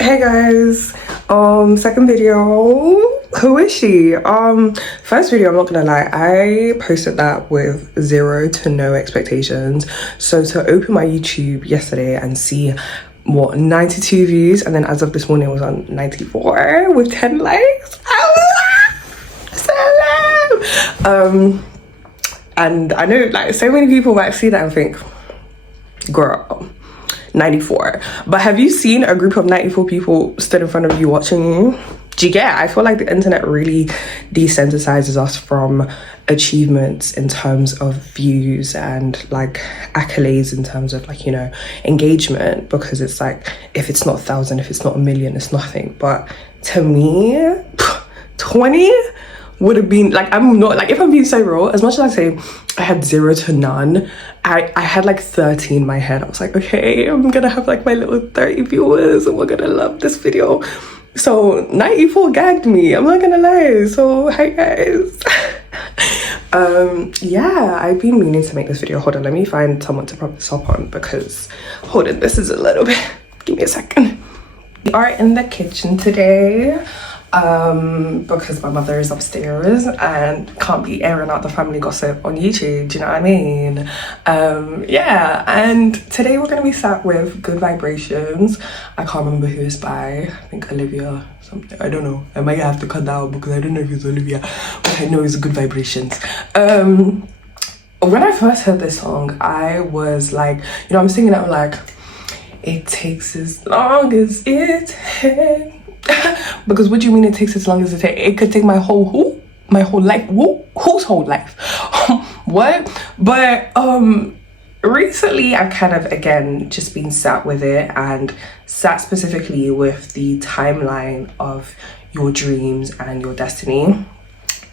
Hey guys, second video. Who is she? First video, I'm not gonna lie, I posted that with zero to no expectations. So to open my YouTube yesterday and see what 92 views, and then as of this morning it was on 94 with 10 likes. And I know like so many people might see that and think, girl, 94. But have you seen a group of 94 people stood in front of you watching you? Do you get it? I feel like the internet really desensitizes us from achievements in terms of views and like accolades in terms of like, you know, engagement, because it's like, if it's not 1,000, if it's not 1,000,000, it's nothing. But to me, 20 would have been like, I'm not like, if I'm being so real, as much as I say I had 0 to none, I had like 30 in my head. I was like, okay, I'm gonna have like my little 30 viewers and we're gonna love this video. So 94 gagged me, I'm not gonna lie. So hi guys. Yeah, I've been meaning to make this video. Hold on, let me find someone to prop this up on, because hold on, this is a little bit, give me a second. We are in the kitchen today because my mother is upstairs and can't be airing out the family gossip on YouTube, do you know what I mean? Yeah, and today we're gonna be sat with Good Vibrations. I can't remember who it's by. I think Olivia something, I don't know, I might have to cut that out because I don't know if it's Olivia, but I know it's Good Vibrations. When I first heard this song, I was like, you know, I'm singing it, I'm like, it takes as long as it takes. Because what do you mean it takes as long as it takes? It could take my whole life. Whose whole life? What? But recently I've kind of again just been sat with it and sat specifically with the timeline of your dreams and your destiny.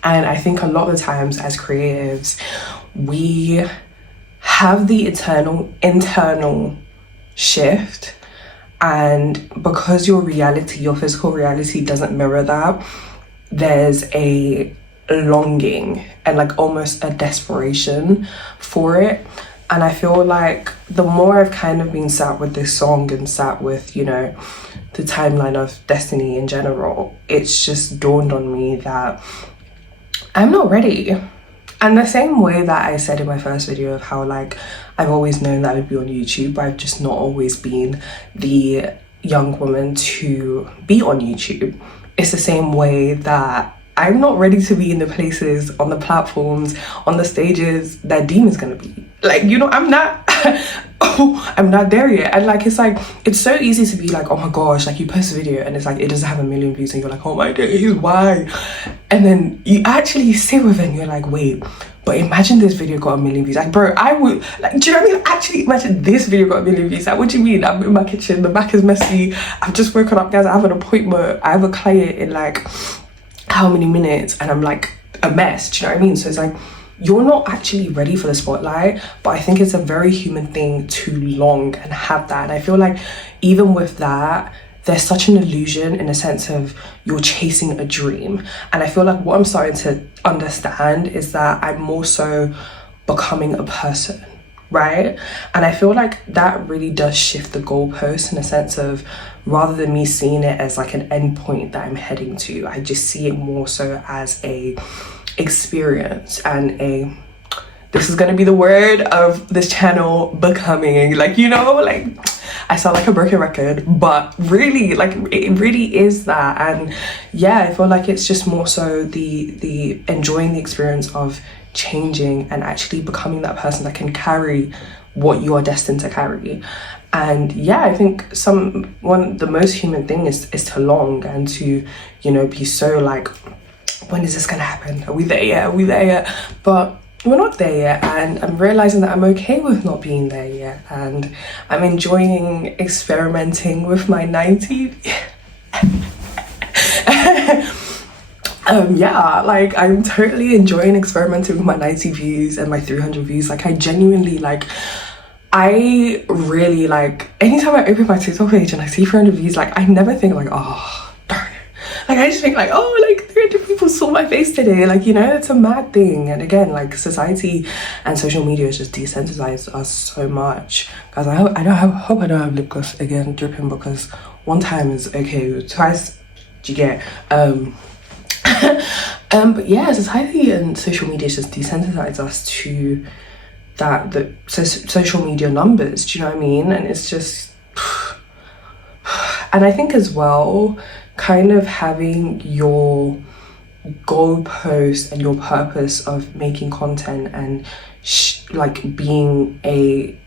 And I think a lot of the times as creatives, we have the internal shift, and because your reality, your physical reality doesn't mirror that, there's a longing and like almost a desperation for it. And I feel like the more I've kind of been sat with this song and sat with, you know, the timeline of destiny in general, it's just dawned on me that I'm not ready. And the same way that I said in my first video of how like I've always known that I would be on YouTube, but I've just not always been the young woman to be on YouTube. It's the same way that I'm not ready to be in the places, on the platforms, on the stages that Dean is gonna be. Like, you know, I'm not I'm not there yet. And like, it's like, it's so easy to be like, oh my gosh, like you post a video and it's like, it doesn't have 1 million views and you're like, oh my days, why? And then you actually sit with it and you're like, wait, but imagine this video got 1 million views. Like, bro, I would, like, do you know what I mean? Actually, imagine this video got 1 million views. Like, what do you mean? I'm in my kitchen, the back is messy. I've just woken up, guys. I have an appointment. I have a client in like how many minutes, and I'm like a mess. Do you know what I mean? So it's like, you're not actually ready for the spotlight, but I think it's a very human thing to long and have that. And I feel like even with that, there's such an illusion in a sense of you're chasing a dream. And I feel like what I'm starting to understand is that I'm more so becoming a person, right? And I feel like that really does shift the goalpost in a sense of, rather than me seeing it as like an end point that I'm heading to, I just see it more so as a experience and a, this is gonna be the word of this channel, becoming, like, you know, like I sound like a broken record, but really, like, it really is that. And yeah, I feel like it's just more so the enjoying the experience of changing and actually becoming that person that can carry what you are destined to carry. And yeah, I think the most human thing is to long and to, you know, be so like, when is this gonna happen? Are we there yet? Are we there yet? But we're not there yet, and I'm realizing that I'm okay with not being there yet, and I'm enjoying experimenting with my 90. Yeah, like I'm totally enjoying experimenting with my 90 views and my 300 views. Like I genuinely like, I really like, anytime I open my TikTok page and I see 300 views, like I never think like, oh darn it. Like I just think like, oh, like 300 people saw my face today. Like, you know, it's a mad thing. And again, like society and social media has just desensitized us so much. Guys, I hope I don't have lip gloss again dripping, because one time is okay, twice you get but yeah, society and social media just desensitized us to the social media numbers, do you know what I mean? And it's just and I think as well, kind of having your goalpost and your purpose of making content and like being a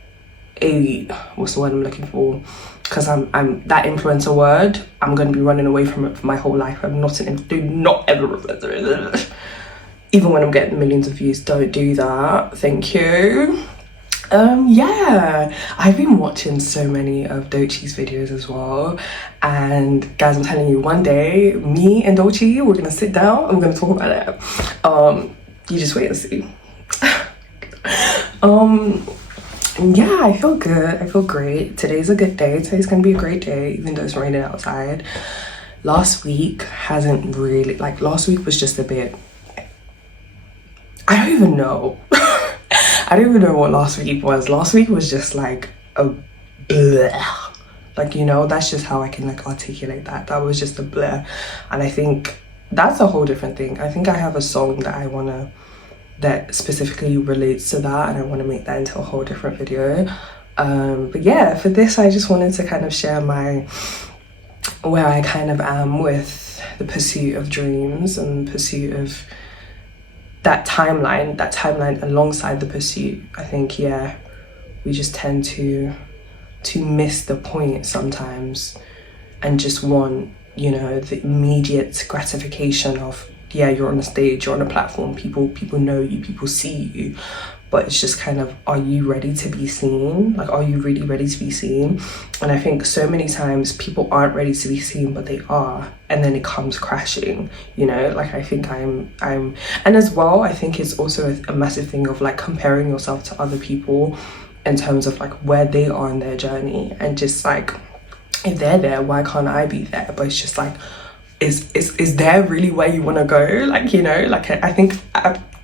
what's the word I'm looking for, because I'm that influencer word, I'm going to be running away from it for my whole life. I'm not do not ever refer to it, even when I'm getting millions of views. Don't do that, thank you. Yeah, I've been watching so many of Dochi's videos as well, and guys, I'm telling you, one day me and Dochi, we're gonna sit down and we're gonna talk about it. You just wait and see. Yeah, I feel good, I feel great. Today's a good day. Today's gonna be a great day, even though it's raining outside. Last week hasn't really, like, last week was just a bit, I don't even know. I don't even know what last week was. Last week was just like a bleh. Like, you know, that's just how I can like articulate that. That was just a bleh. And I think that's a whole different thing. I think I have a song that that specifically relates to that, and I want to make that into a whole different video. But yeah, for this I just wanted to kind of share where I kind of am with the pursuit of dreams and pursuit of that timeline alongside the pursuit. I think, yeah, we just tend to miss the point sometimes and just want, you know, the immediate gratification of, yeah, you're on a stage, you're on a platform, people know you, people see you, but it's just kind of, are you ready to be seen? Like, are you really ready to be seen? And I think so many times people aren't ready to be seen, but they are, and then it comes crashing, you know? Like, I think I'm and as well, I think it's also a massive thing of like comparing yourself to other people in terms of like where they are in their journey, and just like, if they're there, why can't I be there? But it's just like, is there really where you want to go? Like, you know, like I think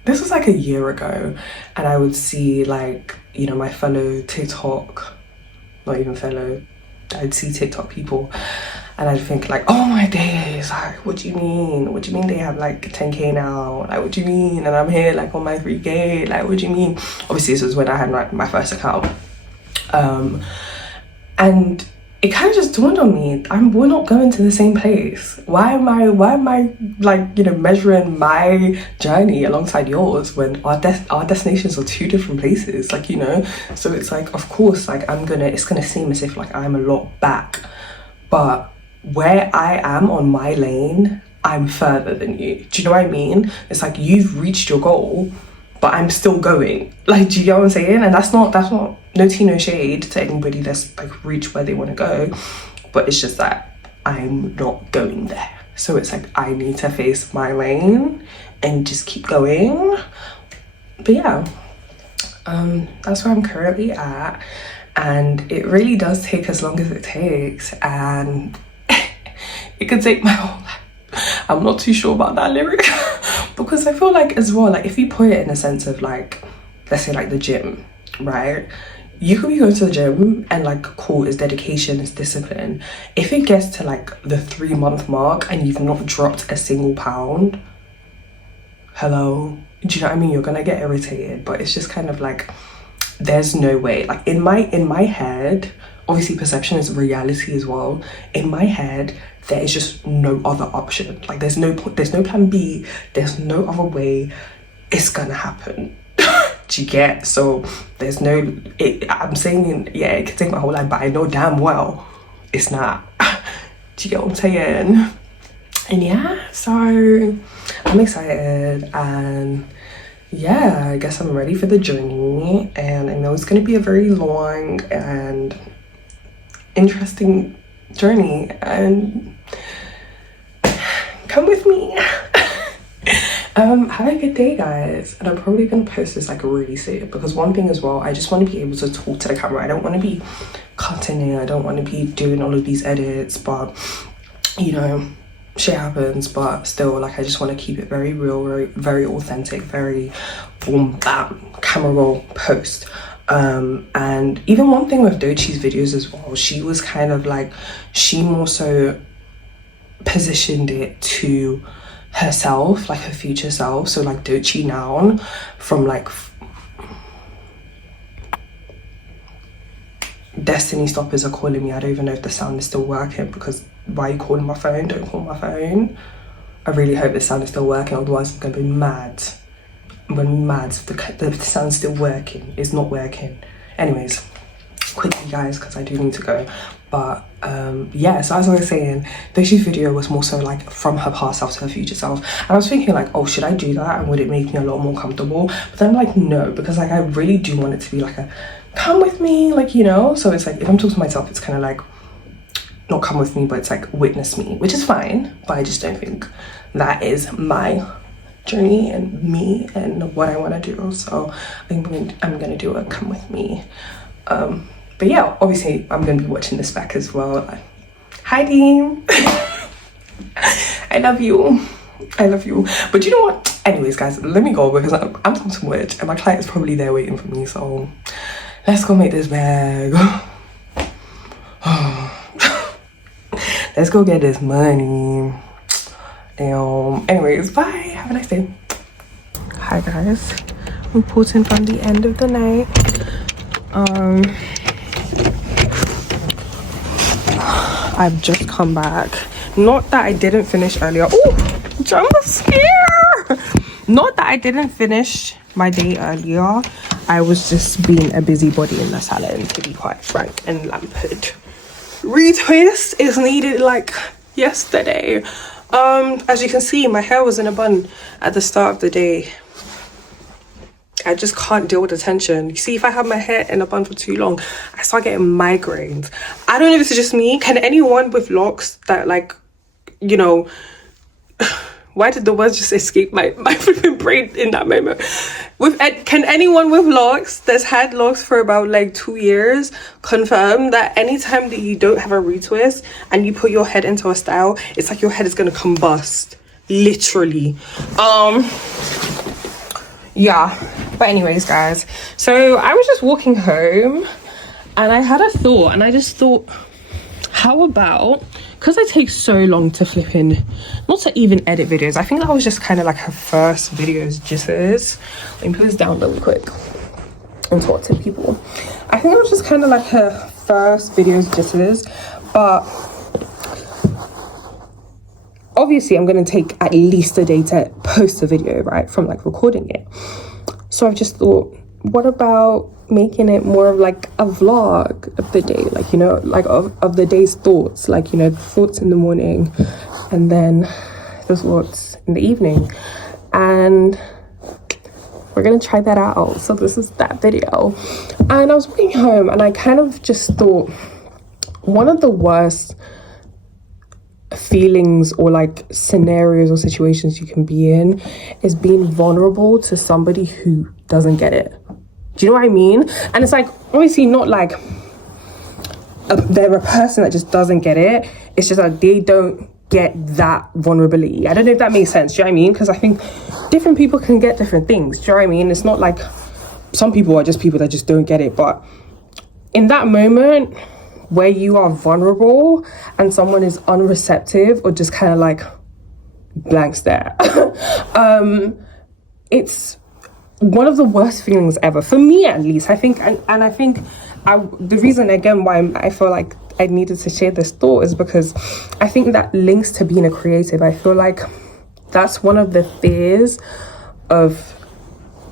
this was like a year ago, and I would see like, you know, my fellow TikTok, not even fellow, I'd see TikTok people, and I'd think like, oh my days, like, what do you mean? What do you mean they have like 10k now? Like, what do you mean? And I'm here like on my 3k, like, what do you mean? Obviously this was when I had like my first account, and it kind of just dawned on me, we're not going to the same place. Why am I like, you know, measuring my journey alongside yours when our destinations are two different places, like, you know? So it's like, of course, like it's gonna seem as if like I'm a lot back, but where I am on my lane, I'm further than you. Do you know what I mean? It's like, you've reached your goal, but I'm still going. Like, do you get what I'm saying? And that's not no tea, no shade to anybody that's like reached where they want to go, but it's just that I'm not going there. So it's like, I need to face my lane and just keep going. But yeah, that's where I'm currently at, and it really does take as long as it takes, and it could take my whole life. I'm not too sure about that lyric because I feel like as well, like if you put it in a sense of like, let's say like the gym, right? You could be going to the gym and like, cool, it's dedication, it's discipline. If it gets to like the 3-month mark and you've not dropped a single pound, hello, do you know what I mean? You're gonna get irritated. But it's just kind of like, there's no way. Like in my head, obviously perception is reality as well. In my head, there is just no other option. Like there's no plan B, there's no other way. It's gonna happen. Do you get? So there's no, I'm saying, yeah, it could take my whole life, but I know damn well it's not. Do you get what I'm saying? And yeah, so I'm excited, and yeah, I guess I'm ready for the journey, and I know it's going to be a very long and interesting journey, and come with me. Have a good day, guys, and I'm probably gonna post this like really soon, because one thing as well, I just want to be able to talk to the camera. I don't want to be cutting it, I don't want to be doing all of these edits, but you know, shit happens. But still, like, I just want to keep it very real, very, very authentic, very boom bam, camera roll, post. And even one thing with Doechie's videos as well, she was kind of like, she more so positioned it to herself, like her future self. So like Doechie now, from like Destiny stoppers are calling me. I don't even know if the sound is still working, because why are you calling my phone? Don't call my phone. I really hope the sound is still working, otherwise I'm gonna be mad. I'm gonna be mad if the sound's still working. It's not working. Anyways, quickly guys, because I do need to go. But yeah, so as I was saying, Doechie's video was more so like from her past self to her future self. And I was thinking like, oh, should I do that? And would it make me a lot more comfortable? But then I'm like, no, because like I really do want it to be like a come with me, like, you know. So it's like, if I'm talking to myself, it's kind of like, not come with me, but it's like witness me, which is fine. But I just don't think that is my journey and me and what I want to do. So I think I'm gonna do a come with me. But yeah, obviously I'm gonna be watching this back as well. Hi team. I love you. But you know what, anyways guys, let me go, because I'm talking too much and my client is probably there waiting for me. So let's go make this bag. Let's go get this money. Anyways, bye, have a nice day. Hi guys, reporting from the end of the night. I've just come back. Not that I didn't finish earlier. Oh, jump scare! Not that I didn't finish my day earlier. I was just being a busybody in the salon, to be quite frank and lampard. Retwist is needed like yesterday. As you can see, my hair was in a bun at the start of the day. I just can't deal with the tension. You see, if I have my hair in a bun for too long, I start getting migraines. I don't know if this is just me. Can anyone with locks that, like, you know, why did the words just escape my flipping brain in that moment? Can anyone with locks that's had locks for about like 2 years confirm that anytime that you don't have a retwist and you put your head into a style, it's like your head is gonna combust, literally. Yeah, but anyways guys, so I was just walking home and I had a thought, and I just thought, how about, because I take so long to flip in, not to even edit videos, I think that was just kind of like her first videos jitters. Let me put this down really quick and talk to people. I think it was just kind of like her first videos jitters, but obviously I'm going to take at least a day to post a video, right, from like recording it. So I've just thought, what about making it more of like a vlog of the day, like, you know, like of the day's thoughts, like, you know, thoughts in the morning and then the thoughts in the evening. And we're gonna try that out. So this is that video. And I was walking home and I kind of just thought, one of the worst feelings or like scenarios or situations you can be in is being vulnerable to somebody who doesn't get it. Do you know what I mean? And it's like, obviously not like they're a person that just doesn't get it. It's just like they don't get that vulnerability. I don't know if that makes sense. Do you know what I mean? Because I think different people can get different things. Do you know what I mean? It's not like some people are just people that just don't get it. But in that moment where you are vulnerable and someone is unreceptive or just kind of like blank stare, it's one of the worst feelings ever, for me at least. I think, and I think the reason again why I feel like I needed to share this thought is because I think that links to being a creative. I feel like that's one of the fears of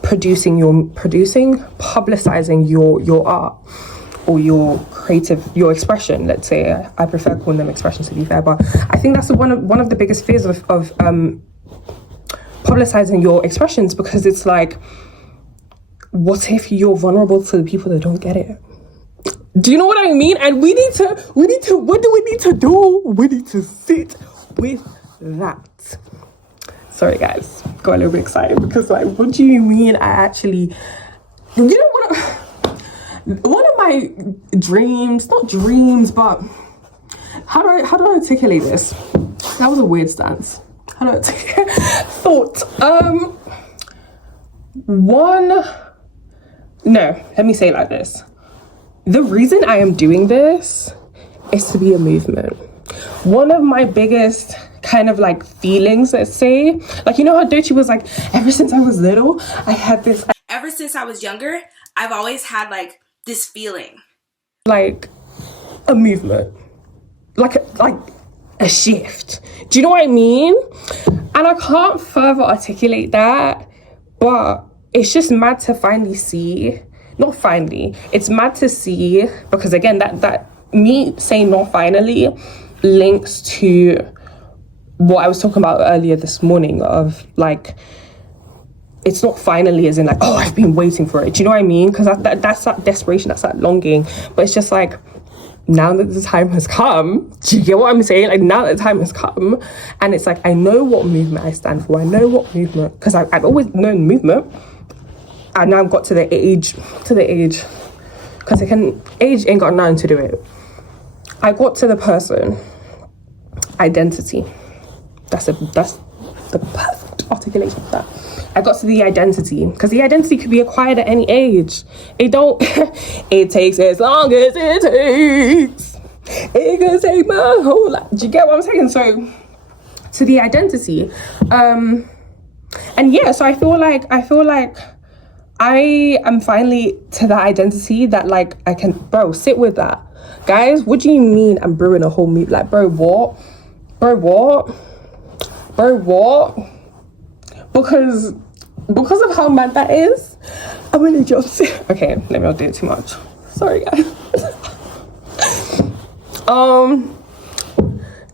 publicizing your art or your expression. Let's say, I prefer calling them expressions, to be fair, but I think that's one of the biggest fears of publicizing your expressions, because it's like, what if you're vulnerable to the people that don't get it? Do you know what I mean? And we need to what do we need to do? We need to sit with that. Sorry guys, got a little bit excited because, like, what do you mean I actually, you know what, one of my dreams, not dreams, but how do I articulate this? That was a weird stance. How do I thought? One no, let me say it like this. The reason I am doing this is to be a movement. One of my biggest kind of like feelings, let's say, like, you know how Dochi was like, ever since I was little, I had this. Ever since I was younger, I've always had like this feeling. Like a movement. Like a shift. Do you know what I mean? And I can't further articulate that, but it's just mad to finally see. Not finally, it's mad to see, because again, that me saying not finally links to what I was talking about earlier this morning of like, it's not finally as in like, oh, I've been waiting for it. Do you know what I mean? Because that's that desperation, that's that longing. But it's just like, now that the time has come, do you get what I'm saying? Like, now that the time has come, and it's like, I know what movement I stand for. I know what movement, because I've always known movement. And now I've got to the age, because age ain't got nothing to do with it. I got to the person, identity. That's the perfect articulation of that. I got to the identity, because the identity could be acquired at any age. It takes as long as it takes. It could take my whole life. Do you get what I'm saying? So, to the identity. And yeah, so I feel like I am finally to that identity that like I can, bro, sit with that. Guys, what do you mean I'm brewing a whole meat? Like, bro, what? Because of how mad that is, I'm gonna just okay, let me not do it too much. Sorry, guys.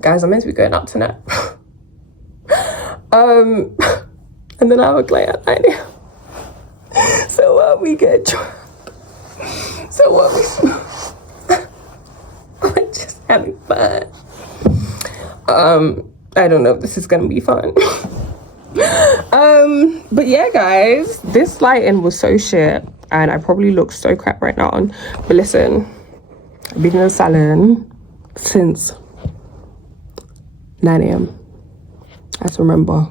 Guys, I'm meant to be going out tonight. And then I have a client at 9 a.m. So we get drunk. So we're just having fun. I don't know if this is gonna be fun. But yeah, guys, this lighting was so shit, and I probably look so crap right now. But listen, I've been in the salon since 9 a.m. I have to remember.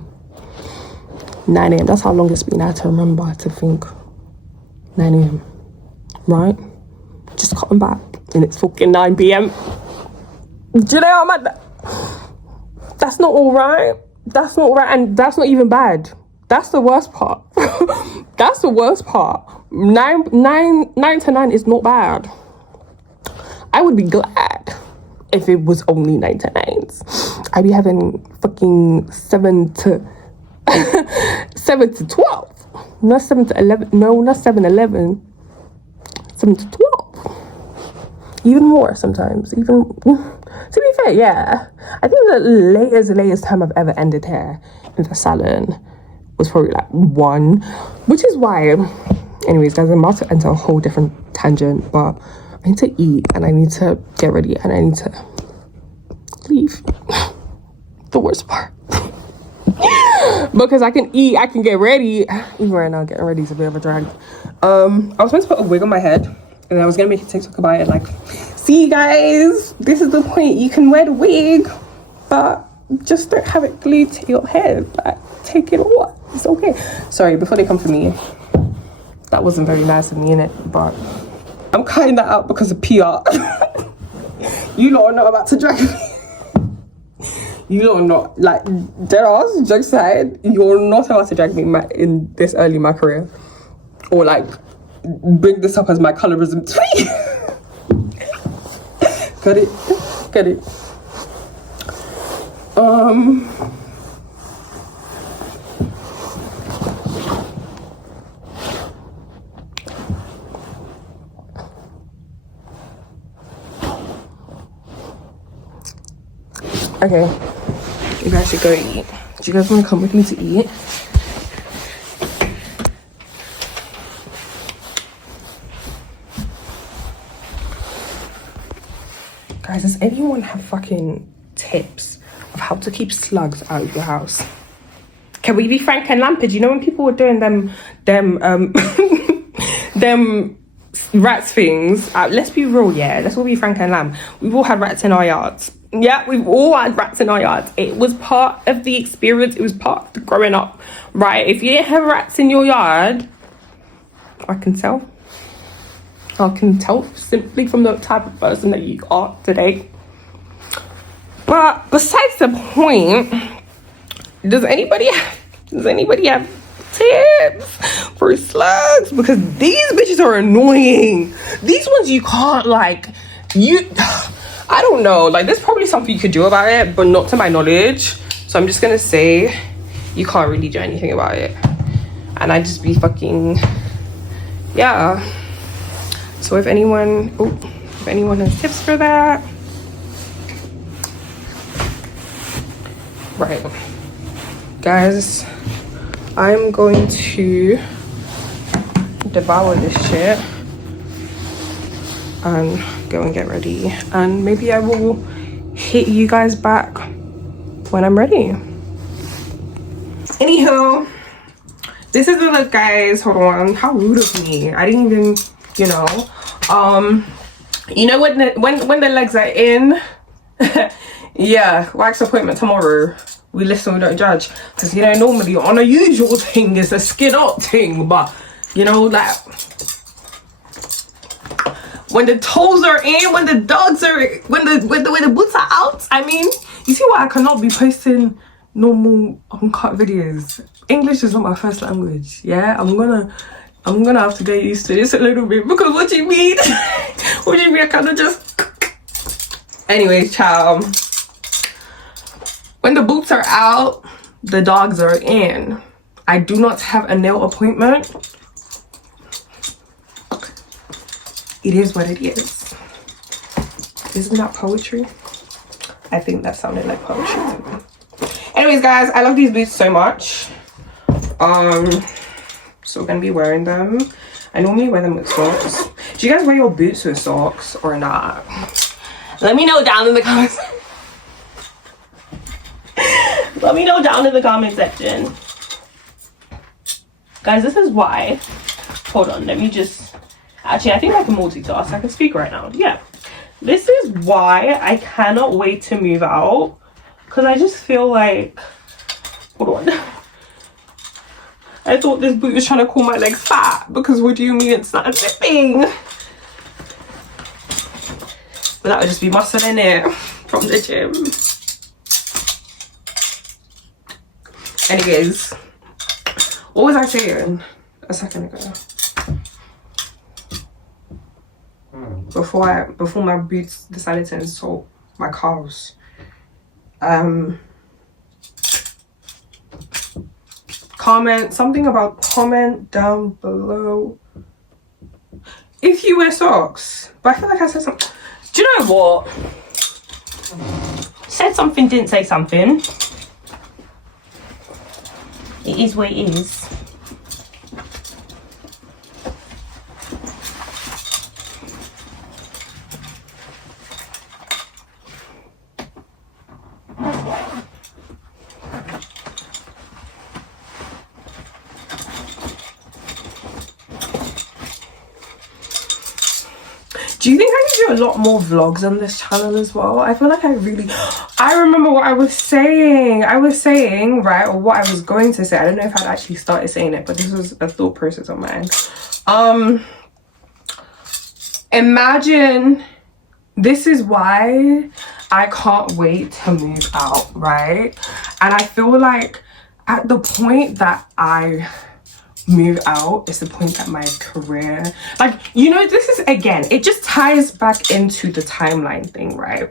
9 a.m. That's how long it's been. I had to remember to think 9 a.m. Right? Just cutting back, and it's fucking 9 p.m. Do you know how mad that? That's not all right. That's not all right, and that's not even bad. That's the worst part. That's the worst part. 9 to 9 is not bad. I would be glad if it was only 9 to 9s. I'd be having fucking 7 to 12. Not 7 to 11. No, not 7-11. 7 to 12. Even more sometimes. Even, to be fair, yeah. I think the latest time I've ever ended hair in the salon was probably like 1. Which is why, anyways, guys, I'm about to enter a whole different tangent, but I need to eat, and I need to get ready, and I need to leave. The worst part. Because I can eat, I can get ready. Even right now, getting ready is a bit of a drag. I was meant to put a wig on my head, and I was gonna make a TikTok about it, like, see guys, this is the point, you can wear the wig, but just don't have it glued to your head. Like, take it off, it's okay. Sorry, before they come for me, that wasn't very nice of me, innit? But I'm cutting that out because of PR. You lot are not about to drag me. You lot are not, like, dead ass, jokes aside, you're not about to drag me in this early in my career. Or, like, bring this up as my colorism tweet. Got it? Okay, maybe I should go eat. Do you guys want to come with me to eat? Guys, does anyone have fucking tips of how to keep slugs out of your house? Can we be frank and lampard? You know when people were doing them rats things, let's be real, yeah, let's all be frank and lamb. We've all had rats in our yards. Yeah, we've all had rats in our yards. It was part of the experience. It was part of the growing up, right? If you didn't have rats in your yard, I can tell. I can tell simply from the type of person that you are today. But besides the point, does anybody have tips for slugs? Because these bitches are annoying. These ones you can't I don't know, like there's probably something you could do about it, but not to my knowledge. So I'm just gonna say you can't really do anything about it, and I just be fucking, yeah. So if anyone has tips for that, right, guys, I'm going to devour this shit and go and get ready, and maybe I will hit you guys back when I'm ready. Anywho, this is the look, guys. Hold on, how rude of me. I didn't even, you know when the legs are in. Yeah, wax appointment tomorrow. We listen, we don't judge, because normally on a usual thing it's a skin up thing, but like when the toes are in, when the dogs are, when the boots are out. I mean, you see why I cannot be posting normal uncut videos. English is not my first language. Yeah, I'm gonna have to get used to this a little bit, because what do you mean? What do you mean I cannot just? Anyways, child. When the boots are out, the dogs are in. I do not have a nail appointment. It is what it is. Isn't that poetry? I think that sounded like poetry to me. Anyways, guys, I love these boots so much. So we're gonna be wearing them. I normally wear them with socks. Do you guys wear your boots with socks or not? Let me know down in the comments. Let me know down in the comment section. Guys, this is why. Hold on, let me just... Actually, I think I can multitask. I can speak right now. Yeah. This is why I cannot wait to move out. Because I just feel like... Hold on. I thought this boot was trying to call my leg fat. Because what do you mean it's not zipping? But that would just be muscle in it from the gym. Anyways, what was I saying a second ago? Before my boots decided to insult my calves. Comment down below if you wear socks. But I feel like I said something. Do you know what? Said something, didn't say something. It is what it is. Do you think I can do a lot more vlogs on this channel as well? I feel like I remember what I was saying. Right, or what I was going to say. I don't know if I'd actually started saying it, but this was a thought process of mine. Imagine, this is why I can't wait to move out, right? And I feel like at the point that I move out is the point that my career, this is, again, it just ties back into the timeline thing, right?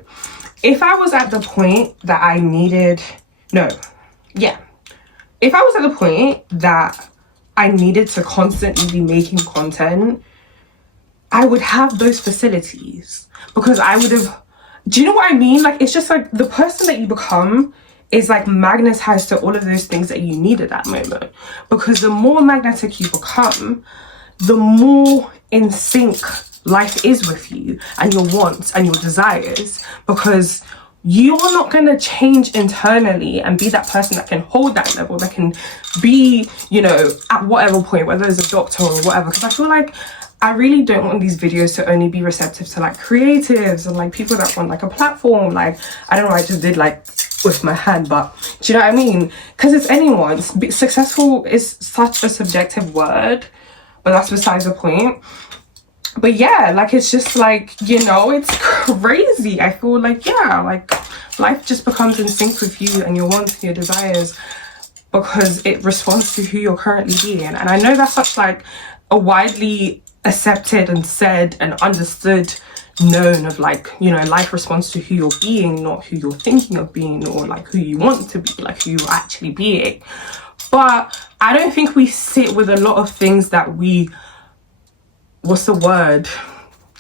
If I was at the point that if I was at the point that I needed to constantly be making content, I would have those facilities, because I would have, do you know what I mean? Like, it's just like the person that you become is like magnetized to all of those things that you need at that moment, because the more magnetic you become, the more in sync life is with you and your wants and your desires, because you're not going to change internally and be that person that can hold that level, that can be, at whatever point, whether it's a doctor or whatever. Because I feel like I really don't want these videos to only be receptive to like creatives and like people that want like a platform. Like, I don't know, I just did like with my hand, but do you know what I mean? Because it's anyone's. Successful is such a subjective word, but that's besides the point. but yeah, like, it's just like, you know, it's crazy. I feel like, yeah, like life just becomes in sync with you and your wants and your desires because it responds to who you're currently being. And I know that's such like a widely accepted and said and understood known of, like, you know, life responds to who you're being, not who you're thinking of being, or like who you want to be, like who you're actually being. But I don't think we sit with a lot of things that we, what's the word,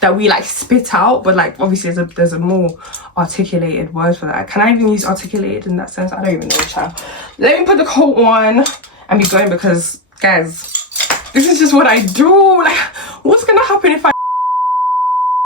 that we like spit out, but like obviously there's a more articulated word for that. Can I even use articulated in that sense? I don't even know, child. Let me put the coat on and be going, because guys, this is just what I do. Like, what's gonna happen if I